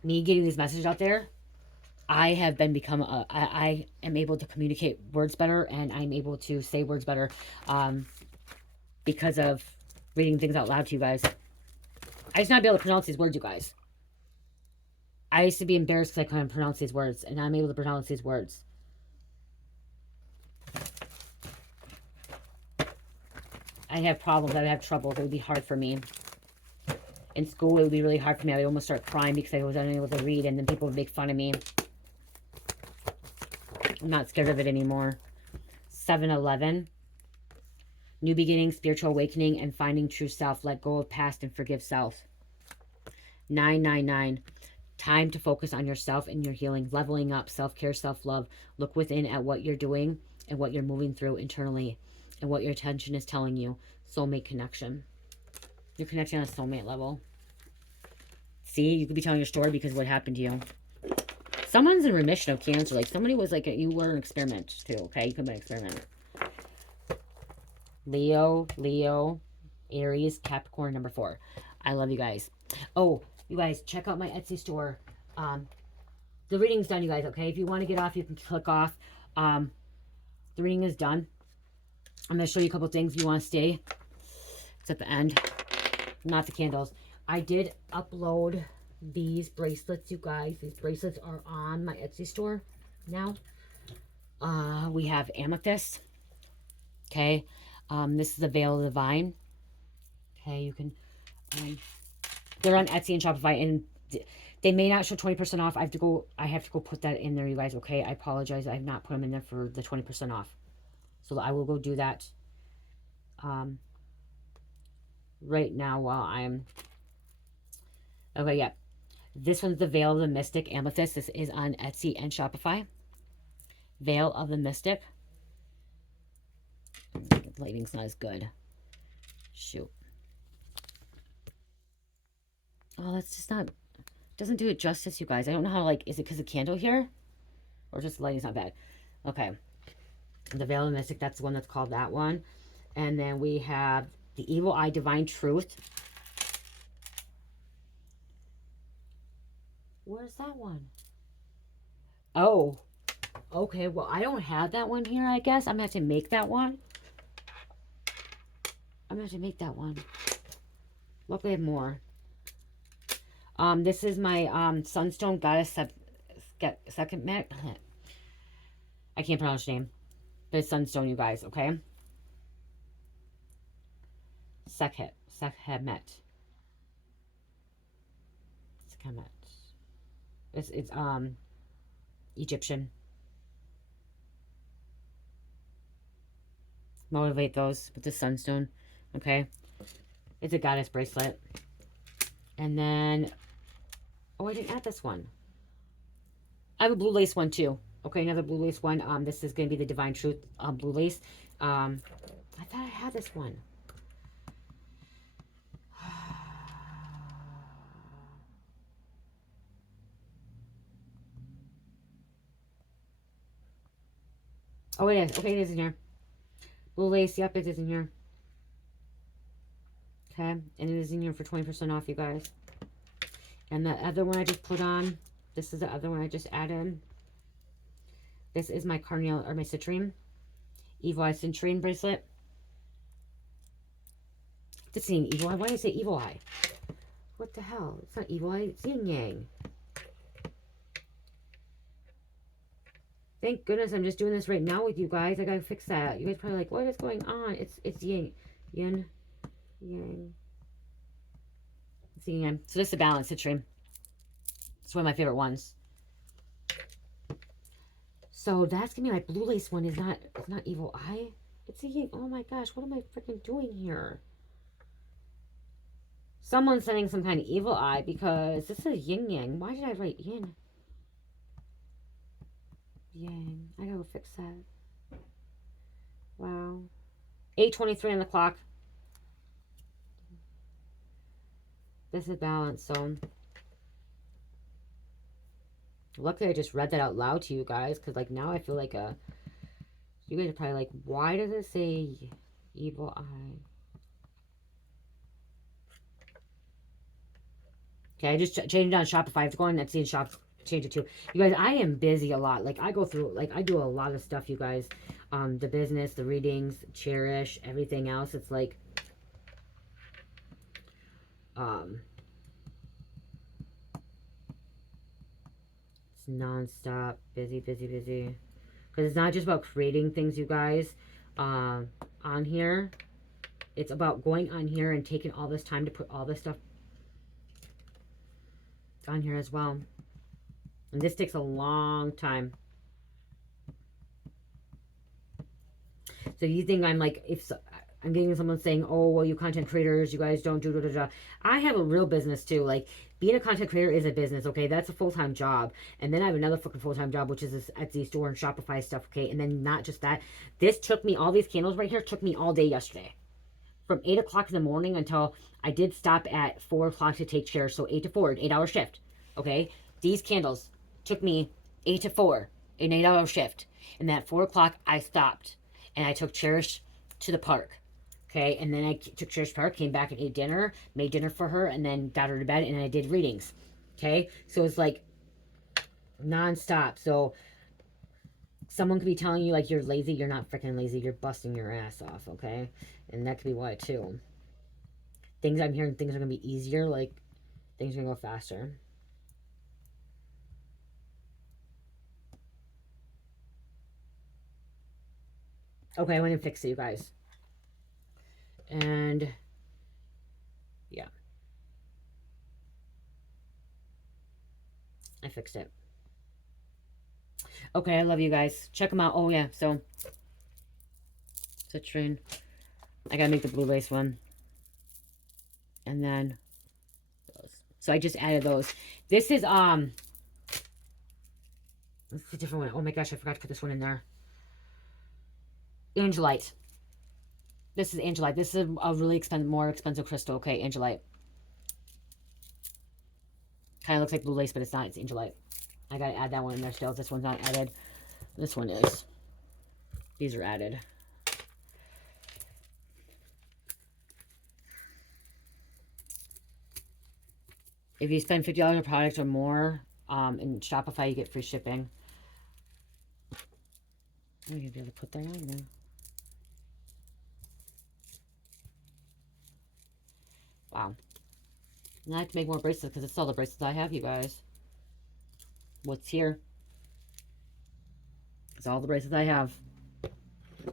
me getting these messages out there, I have I am able to communicate words better, and I'm able to say words better because of reading things out loud to you guys. I used to not be able to pronounce these words, you guys. I used to be embarrassed because I couldn't pronounce these words, and I'm able to pronounce these words. I'd have problems. I'd have troubles. It would be hard for me. In school, it would be really hard for me. I would almost start crying because I was unable to read, and then people would make fun of me. I'm not scared of it anymore. 7-Eleven. New beginning, spiritual awakening, and finding true self. Let go of past and forgive self. 999. Time to focus on yourself and your healing. Leveling up, self-care, self-love. Look within at what you're doing and what you're moving through internally and what your attention is telling you. Soulmate connection. You're connecting on a soulmate level. See, you could be telling your story because of what happened to you. Someone's in remission of cancer. Like somebody was like, you were an experiment too, okay? You could be an experiment. Leo, Aries, Capricorn, number 4. I love you guys. Oh, you guys, check out my Etsy store. The reading's done, you guys, okay? If you want to get off, you can click off. The reading is done. I'm going to show you a couple things. If you want to stay, it's at the end. Not the candles. I did upload these bracelets, you guys. These bracelets are on my Etsy store now. We have amethyst. Okay. This is the Veil of the Divine. Okay, you can... they're on Etsy and Shopify, and they may not show 20% off. I have to go put that in there, you guys, okay? I apologize. I have not put them in there for the 20% off. So I will go do that right now while I'm... Okay, yeah. This one's the Veil of the Mystic Amethyst. This is on Etsy and Shopify. Veil of the Mystic. The lighting's not as good. Shoot. Oh, that's just not... doesn't do it justice, you guys. I don't know how, like, is it because of candle here? Or just the lighting's not bad. Okay. The Veil of the Mystic, that's the one that's called that one. And then we have the Evil Eye Divine Truth. Where's that one? Oh. Okay, well, I don't have that one here, I guess. I'm going to have to make that one. I'm going to have to make that one. Luckily, I have more. This is my Sunstone Goddess second met. I can't pronounce your name. But it's Sunstone, you guys, okay? Sekhet. It's Egyptian. Motivate those with the Sunstone, okay? It's a goddess bracelet. And then, oh, I didn't add this one. I have a blue lace one too. Okay, another blue lace one. This is going to be the Divine Truth blue lace. I thought I had this one. Oh, it is. Okay, it is in here. Blue lace. Yep, it is in here. Okay, and it is in here for 20% off, you guys. And the other one I just put on, this is the other one I just added. This is my carnelian, or my citrine. Evil Eye citrine bracelet. It's saying evil eye. Why did I say evil eye? What the hell? It's not evil eye. It's yin yang. Thank goodness I'm just doing this right now with you guys. I gotta fix that. You guys probably like, what is going on? It's yin. Yin. Yang. It's yin yang. So this is the balance citrine. It's one of my favorite ones. So that's gonna be my blue lace one. It's not evil eye. It's a yin. Oh my gosh, what am I freaking doing here? Someone's sending some kind of evil eye because this is yin yang. Why did I write yin? Yang. I gotta fix that. Wow. 8:23 on the clock. This is balance, so luckily I just read that out loud to you guys, because like now I feel like you guys are probably like, why does it say evil eye? Okay, I just changed it on Shopify. I have to go on Etsy and shop, change it too. You guys, I am busy a lot. Like I go through, like I do a lot of stuff, you guys. The business, the readings, Cherish, everything else. It's like, it's non-stop, busy, busy, busy. Because it's not just about creating things, you guys, on here. It's about going on here and taking all this time to put all this stuff on here as well. And this takes a long time. So you think I'm like, if so, I'm getting someone saying, oh, well, you content creators, you guys don't do da. I have a real business too. Like being a content creator is a business. Okay. That's a full-time job. And then I have another fucking full-time job, which is this Etsy store and Shopify stuff. Okay. And then not just that, this took me, all these candles right here took me all day yesterday. From 8 o'clock in the morning until I did stop at 4 o'clock to take Cherish. So 8 to 4, an 8-hour shift. Okay. These candles took me 8 to 4, an 8-hour shift. And then at 4 o'clock, I stopped. And I took Cherish to the park. Okay. And then I took Cherish to the park, came back and ate dinner, made dinner for her, and then got her to bed. And I did readings. Okay. So it's like non-stop. So someone could be telling you like you're lazy. You're not freaking lazy. You're busting your ass off. Okay. And that could be why too. Things I'm hearing, things are going to be easier. Like things are going to go faster. Okay, I went and fixed it, you guys. And yeah, I fixed it. Okay, I love you guys. Check them out. Oh yeah, so citrine. I gotta make the blue lace one. And then those. So I just added those. This is it's a different one. Oh my gosh, I forgot to put this one in there. Angelite. This is Angelite. This is a really more expensive crystal. Okay, Angelite. Kind of looks like blue lace, but it's not. It's Angelite. I gotta add that one in there still. This one's not added. This one is. These are added. If you spend $50 on a product or more in Shopify, you get free shipping. I'm going to be able to put that on there. Wow. And I have to make more bracelets because it's all the bracelets I have, you guys. What's here? It's all the bracelets I have.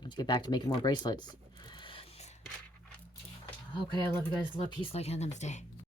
Let's get back to making more bracelets. Okay, I love you guys. Love, peace, light, and namaste.